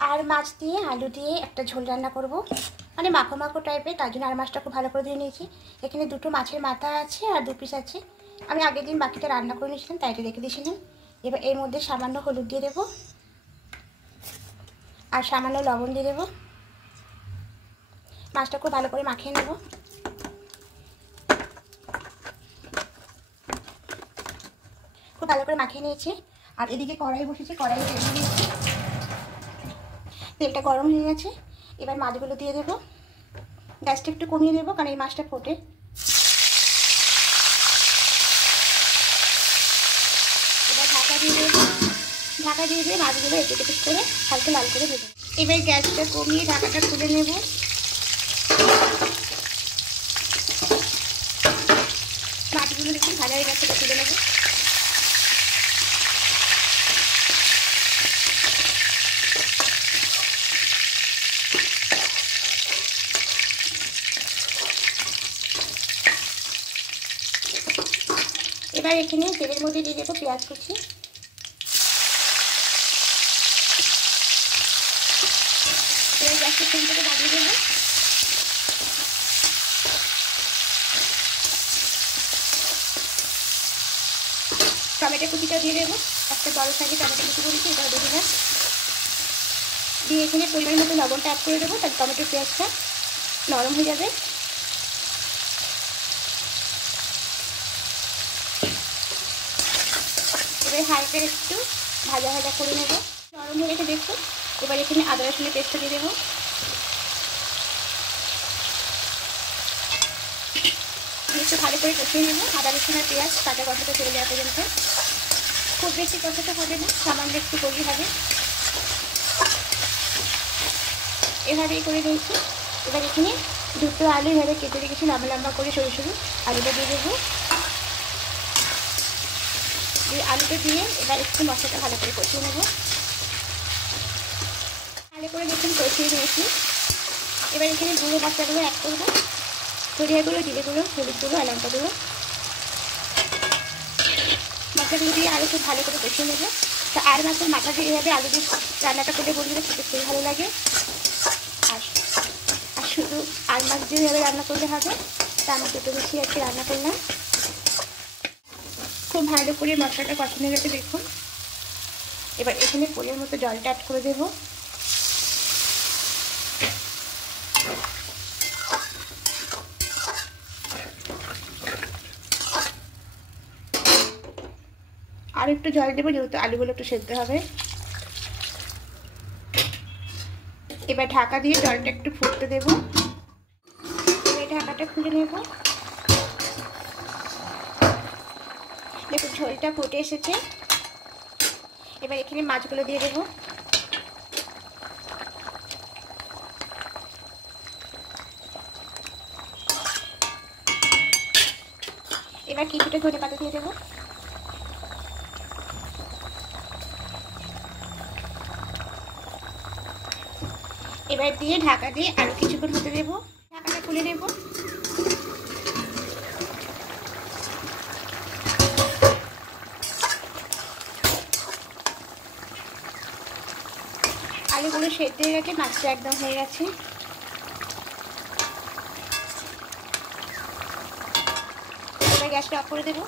আর মাছ দিয়ে আলু দিয়ে একটা ঝোল রান্না করব, মানে মাখো মাখো টাইপের। তার জন্য আর মাছটা খুব ভালো করে ধুয়ে নিয়েছি। এখানে দুটো মাছের মাথা আছে আর 2 পিস আছে। আমি আগের দিন বাকিটা রান্না করে নিয়েছিলাম, তাই এটা রেখে দিয়েছিলাম। এবার এর মধ্যে সামান্য হলুদ দিয়ে দেবো আর সামান্য লবণ দিয়ে দেবো। মাছটা খুব ভালো করে মাখিয়ে নেব। খুব ভালো করে মাখিয়ে নিয়েছি। আর এদিকে কড়াই বসেছি, কড়াই তেল দিয়েছি, তেলটা গরম হয়ে গেছে। এবার মাছগুলো দিয়ে দেবো। গ্যাসটা একটু কমিয়ে দেবো, কারণ এই মাছটা ফোটে। এবার ঢাকা দিয়ে দেবো। ঢাকা দিয়ে দিয়ে মাছগুলো একটু একটু করে হালকা লাল করে ভেজে। এবার গ্যাসটা কমিয়ে ঢাকাটা খুলে নেব। মাছগুলো একটু ভাজা হয়ে গেছে, তুলে নেব। এবার এখানে তেলের মধ্যে দিয়ে দেবো পেঁয়াজ কুচি। এবার গ্যাসের ফ্লেমটাকে বাড়িয়ে দেবো। টমেটো কুচিটা দিয়ে দেবো। একটা বড় সাইজে টমেটো কুচি করেছি, এটাও দিয়ে দিলাম। দিয়ে এখানে পরিমাণ মতো লবণটা অ্যাড করে দেবো, তাহলে টমেটো পেঁয়াজটা নরম হয়ে যাবে। এবার হালকা একটু ভাজা ভাজা করে নেবো। নরম হয়ে গেছে দেখুন। এবার এখানে আদা রসুনের পেস্টটা দিয়ে দেবো। একটু ভালো করে কষিয়ে নেবো। আদা রসুন আর পেঁয়াজ কাঁচা কষাটা চলে যাওয়া পর্যন্ত। খুব বেশি কষাতে হবে না, সামান্য একটু করলেই হবে। এভাবেই করে দিয়েছি। এবার এখানে দুটো আলু এভাবে কেটে রেখেছি লম্বা লম্বা করে, সরু সরু। আলুটা দিয়ে দেবো। আলুটা দিয়ে এবার একটু মশলাটা ভালো করে কষিয়ে নেবো। ভালো করে দেখুন কষিয়ে নিয়েছি। এবার এখানে গুঁড়ো মশলাগুলো অ্যাড করবো। ধনিয়া গুঁড়ো, জিরে গুঁড়ো, হলুদ গুঁড়ো আর লঙ্কা গুঁড়ো। মশলাগুলো দিয়ে আরও খুব ভালো করে কষিয়ে নেবো। তা আর মাছের মাথা দিয়ে এভাবে আলু দিয়ে রান্নাটা করলে বন্ধুরা খেতে খুব ভালো লাগে। আর শুধু আর মাছ দিয়ে এভাবে রান্না করলে হবে। তা আমি দুটো মিশিয়ে আর কি রান্না করলাম। খুব ভালো করে মশলাটা কষানো গেছে দেখুন। এবার এখানে পরিমাণ মতো জলটা অ্যাড করে দেবো। আর একটু জল দেবো, যেহেতু আলুগুলো একটু সেদ্ধ হবে। এবার ঢাকা দিয়ে জলটা একটু ফুটতে দেবো। এবার ঢাকাটা খুলে নেব। দেখুন ঝোলটা ফুটে এসেছে। এবার এখানে মাছগুলো দিয়ে দেবো। এবার কিছুটা ধনে পাতা দিয়ে দেবো। এবার দিয়ে ঢাকা দিয়ে আরো কিছুক্ষণ হতে দেবো। ঢাকাটা খুলে নেব। আলুগুলো সেদ্ধ হয়ে গেছে, মাছটা একদম হয়ে গেছে। এবার গ্যাসটা অফ করে দেবো।